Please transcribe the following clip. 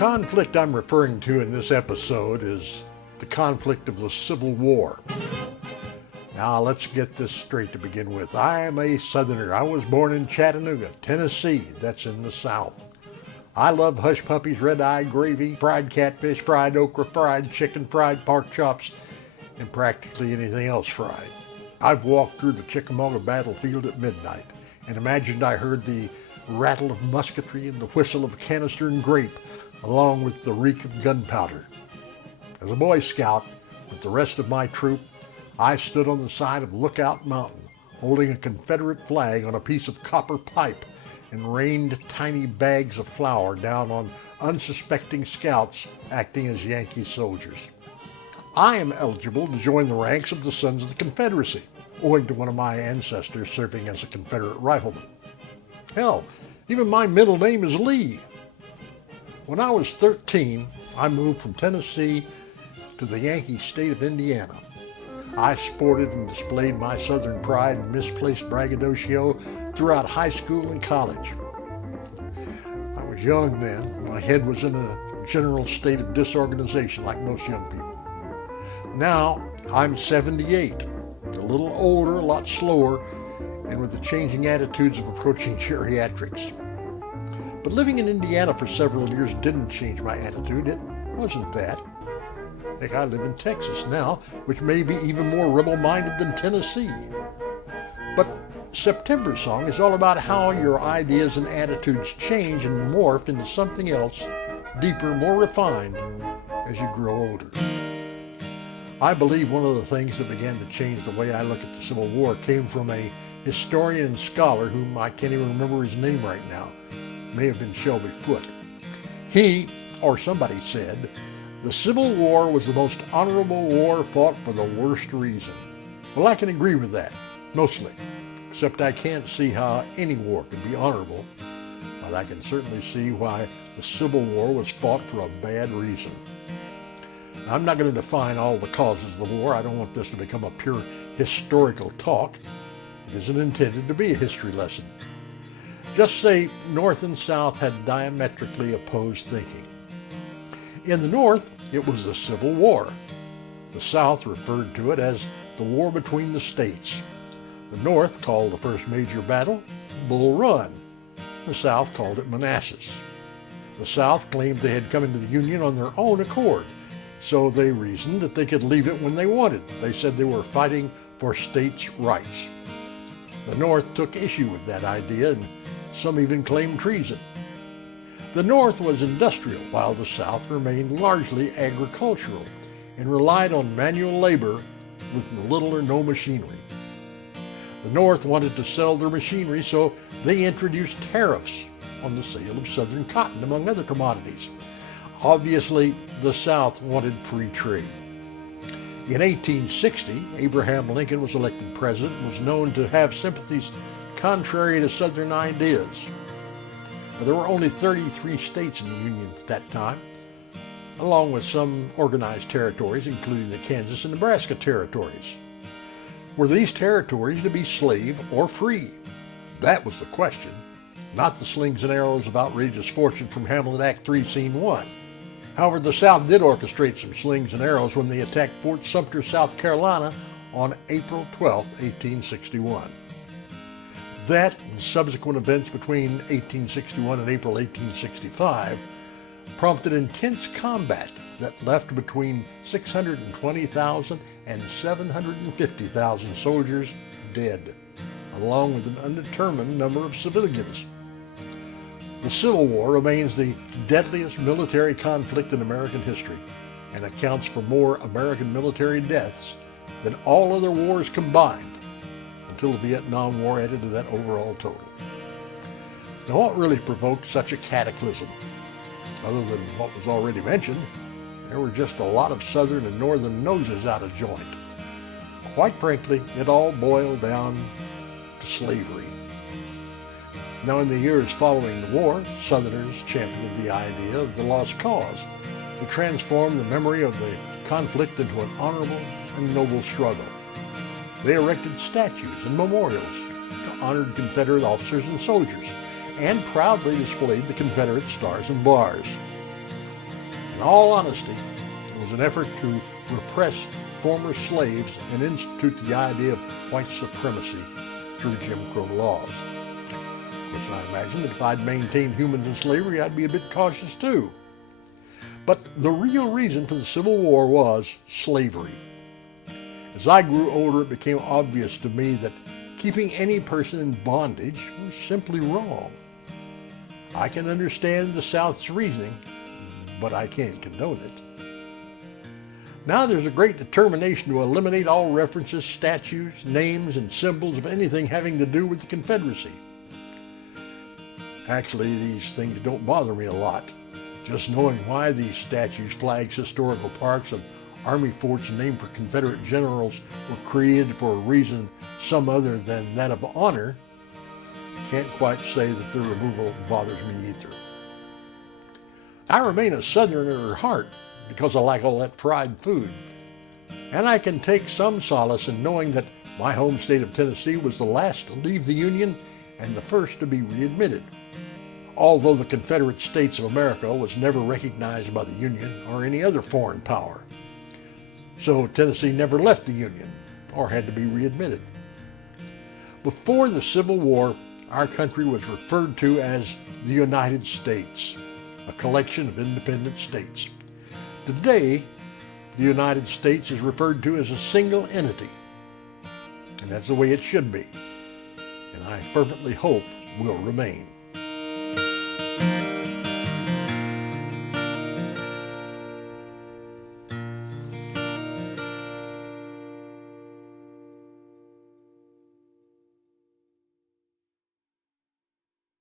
conflict I'm referring to in this episode is the conflict of the Civil War. Now let's get this straight to begin with. I am a Southerner. I was born in Chattanooga, Tennessee. That's in the South. I love hush puppies, red-eye gravy, fried catfish, fried okra, fried chicken, fried pork chops, and practically anything else fried. I've walked through the Chickamauga battlefield at midnight and imagined I heard the rattle of musketry and the whistle of canister and grape, along with the reek of gunpowder. As a Boy Scout with the rest of my troop, I stood on the side of Lookout Mountain, holding a Confederate flag on a piece of copper pipe, and rained tiny bags of flour down on unsuspecting scouts acting as Yankee soldiers. I am eligible to join the ranks of the Sons of the Confederacy, owing to one of my ancestors serving as a Confederate rifleman. Hell, even my middle name is Lee. When I was 13, I moved from Tennessee to the Yankee state of Indiana. I sported and displayed my Southern pride and misplaced braggadocio throughout high school and college. I was young then. My head was in a general state of disorganization like most young people. Now, I'm 78, a little older, a lot slower, and with the changing attitudes of approaching geriatrics. But living in Indiana for several years didn't change my attitude. It wasn't that. Heck, I live in Texas now, which may be even more rebel-minded than Tennessee. But September Song is all about how your ideas and attitudes change and morph into something else, deeper, more refined, as you grow older. I believe one of the things that began to change the way I look at the Civil War came from a historian and scholar whom I can't even remember his name right now. May have been Shelby Foote. He, or somebody, said, "The Civil War was the most honorable war fought for the worst reason." Well, I can agree with that, mostly, except I can't see how any war could be honorable, but I can certainly see why the Civil War was fought for a bad reason. I'm not going to define all the causes of the war. I don't want this to become a pure historical talk. It isn't intended to be a history lesson. Just say North and South had diametrically opposed thinking. In the North, it was the Civil War. The South referred to it as the war between the states. The North called the first major battle Bull Run. The South called it Manassas. The South claimed they had come into the Union on their own accord, so they reasoned that they could leave it when they wanted. They said they were fighting for states' rights. The North took issue with that idea, and some even claimed treason. The North was industrial, while the South remained largely agricultural and relied on manual labor with little or no machinery. The North wanted to sell their machinery, so they introduced tariffs on the sale of Southern cotton, among other commodities. Obviously, the South wanted free trade. In 1860, Abraham Lincoln was elected president and was known to have sympathies contrary to Southern ideas. There were only 33 states in the Union at that time, along with some organized territories, including the Kansas and Nebraska territories. Were these territories to be slave or free? That was the question, not the slings and arrows of outrageous fortune from Hamlet Act 3, Scene 1. However, the South did orchestrate some slings and arrows when they attacked Fort Sumter, South Carolina on April 12, 1861. That and subsequent events between 1861 and April 1865 prompted intense combat that left between 620,000 and 750,000 soldiers dead, along with an undetermined number of civilians. The Civil War remains the deadliest military conflict in American history and accounts for more American military deaths than all other wars combined, until the Vietnam War added to that overall total. Now, what really provoked such a cataclysm? Other than what was already mentioned, there were just a lot of Southern and Northern noses out of joint. Quite frankly, it all boiled down to slavery. Now, in the years following the war, Southerners championed the idea of the lost cause to transform the memory of the conflict into an honorable and noble struggle. They erected statues and memorials to honored Confederate officers and soldiers, and proudly displayed the Confederate stars and bars. In all honesty, it was an effort to repress former slaves and institute the idea of white supremacy through Jim Crow laws. Of course, I imagine that if I'd maintained humans in slavery, I'd be a bit cautious too. But the real reason for the Civil War was slavery. As I grew older, it became obvious to me that keeping any person in bondage was simply wrong. I can understand the South's reasoning, but I can't condone it. Now there's a great determination to eliminate all references, statues, names, and symbols of anything having to do with the Confederacy. Actually, these things don't bother me a lot. Just knowing why these statues, flags, historical parks, and army forts named for Confederate generals were created for a reason some other than that of honor, can't quite say that their removal bothers me either. I remain a Southerner at heart because I like all that fried food. And I can take some solace in knowing that my home state of Tennessee was the last to leave the Union and the first to be readmitted, although the Confederate States of America was never recognized by the Union or any other foreign power. So Tennessee never left the Union or had to be readmitted. Before the Civil War, our country was referred to as the United States, a collection of independent states. Today, the United States is referred to as a single entity, and that's the way it should be, and I fervently hope will remain.